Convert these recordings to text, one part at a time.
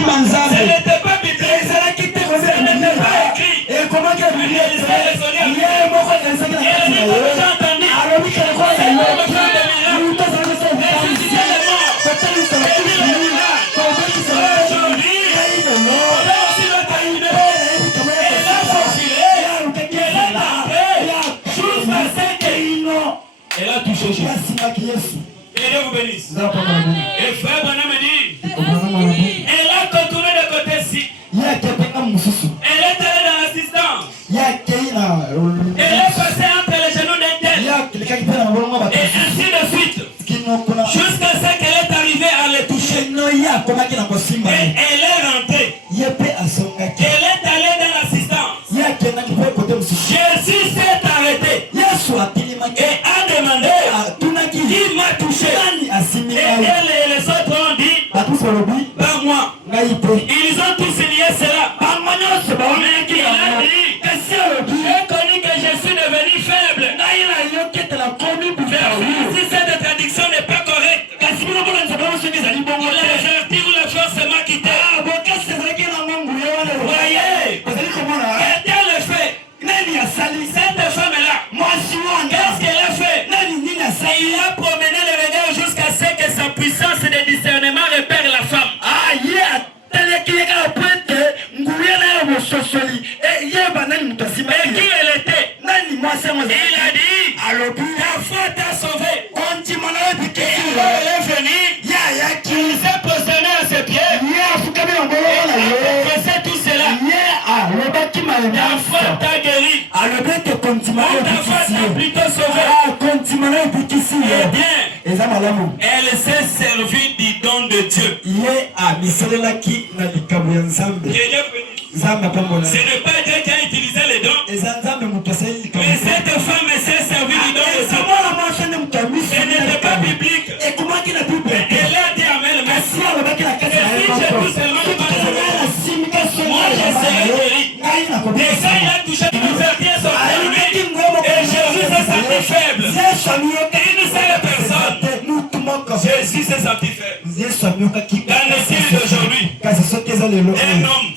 n'était pas biblique. Ce n'était pas écrit. Et comment que vous lisez les soleils? Il y a déjà entendu. Elle a touché Jésus. Et Dieu vous bénisse. Et frère Branham me dit, elle a contourné le côté-ci. Elle est allée dans l'assistance. Elle est passée entre les genoux d'un tel. Et ainsi de suite. Jusqu'à ce qu'elle est arrivée à le toucher. Et elle est rentrée. Elle est allée dans l'assistance. Jésus s'est arrêté. Et a demandé qui m'a touché. Et elle et les autres ont dit pas moi. Ils ont tous signé cela. Mais qui a dit j'ai connu que je suis devenu faible. Si cette traduction n'est pas correcte, la vertu ou la force m'a quitté. Voyez, quel est le fait? Cette femme-là, qu'est-ce qu'elle a fait? Il a promené le regard jusqu'à ce que sa puissance de discernement repère la femme. Et qui elle était? Il a dit, la foi t'a sauvé. Et elle est venue, il s'est prosterné à ses pieds. Et c'est tout cela. La foi t'a guéri. Ta foi t'a plutôt sauvé. Eh bien, elle s'est servie du don de Dieu. Ce n'est pas Dieu qui a utilisé les dons, mais cette femme s'est servie du don de Dieu. Ce n'était pas biblique. Elle a dit Amen, merci. Et si j'ai tout seulement moi je serai guéri. Et ça il a touché le vertier son lui. Et Jésus s'est senti faible. Une seule personne. Jésus s'est senti faible. Dans le ciel d'aujourd'hui, un homme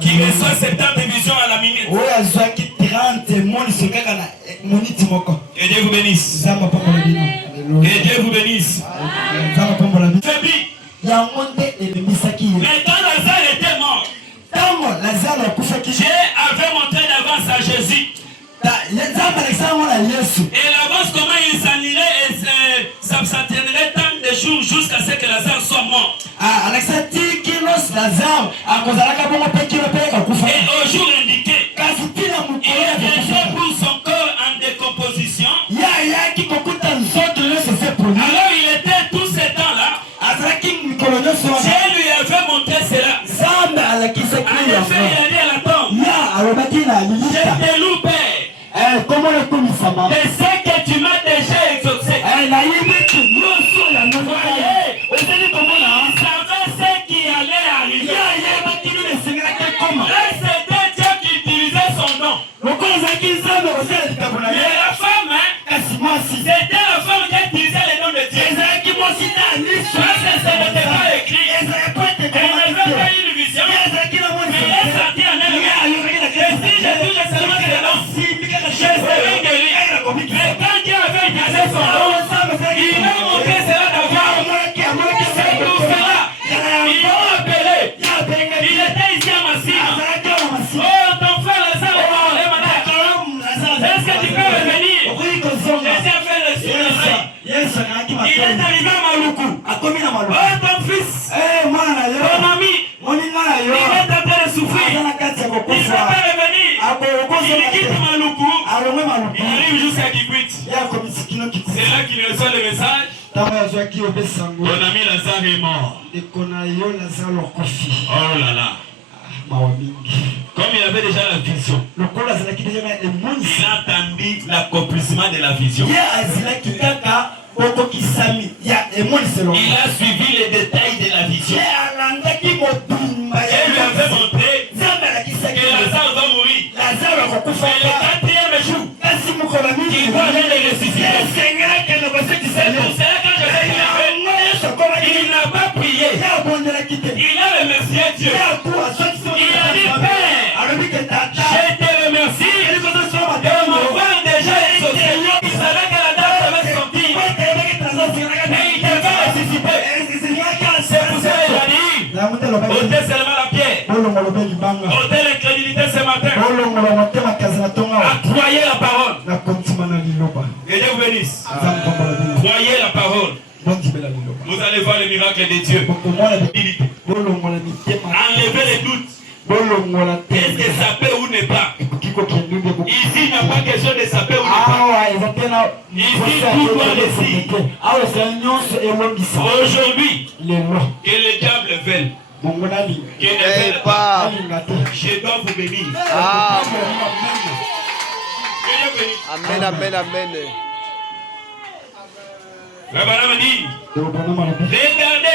qui reçoit 70 visions à la minute. Que Dieu vous bénisse. Que Dieu vous bénisse. Mais quand Lazare était mort, Dieu avait montré l'avance à Jésus. Et l'avance, comment il s'en irait et s'abstiendrait tant de jours jusqu'à ce que Lazare soit mort. Et au jour indiqué, il avait fait pour son corps en décomposition. Alors il était tout ce temps-là. Dieu lui avait montré cela. En effet, il a dit à la tombe, je te loue, Père, de ce que tu m'as déjà exaucé. Il savait ce qui allait arriver. Et c'était Dieu qui utilisait son nom. Mais la femme, c'était la femme qui utilisait le nom de Dieu. Parce que ça n'était pas écrit. Elle n'avait pas eu une vision. Mais elle est sortie en elle. Et si je touche seulement le nom, je serai guéri. Mais quand Dieu avait utilisé son nom, il a montré cela d'abord. C'est pour cela. Ils l'ont appelé. Il était ici à Massy. Oh, ton frère Lazare est mort. Est-ce que tu peux revenir? Jésus a fait le signe. Il est arrivé à Maluku. Oh, ton fils, ton ami, il est en train de souffrir. Il ne peut pas revenir. Il quitte Maluku. Il arrive jusqu'à Kikwit. C'est là qu'il reçoit le message. Ton ami Lazare est mort. Oh là là. Comme il avait déjà la vision, il a entendu l'accomplissement de la vision. Il a suivi les détails de la vision. Et lui avait montré que Lazare va mourir. Mais le 4e jour, il doit aller le ressusciter. C'est pour cela que je sais qu'il n'a pas prié. Il a le message. Dieu. Il a dit, Père, je te remercie de m'avoir déjà exaucé. Il savait que la dame avait sorti. Et il devait ressusciter. C'est pour ça qu'il a dit, ôtez seulement la pierre. Ôtez l'incrédulité ce matin. Croyez la parole. Que Dieu vous bénisse. Croyez la parole. Vous allez voir le miracle de Dieu. Enlevez les doutes. Est-ce que ça peut ou n'est pas? Ici, il n'y a pas question de saper ou n'est pas. Ici, tout doit laisser. Aujourd'hui, que le diable veuille, qu'il ne veuille pas, je dois vous bénir. Amen, amen, amen. Le bonhomme dit, regardez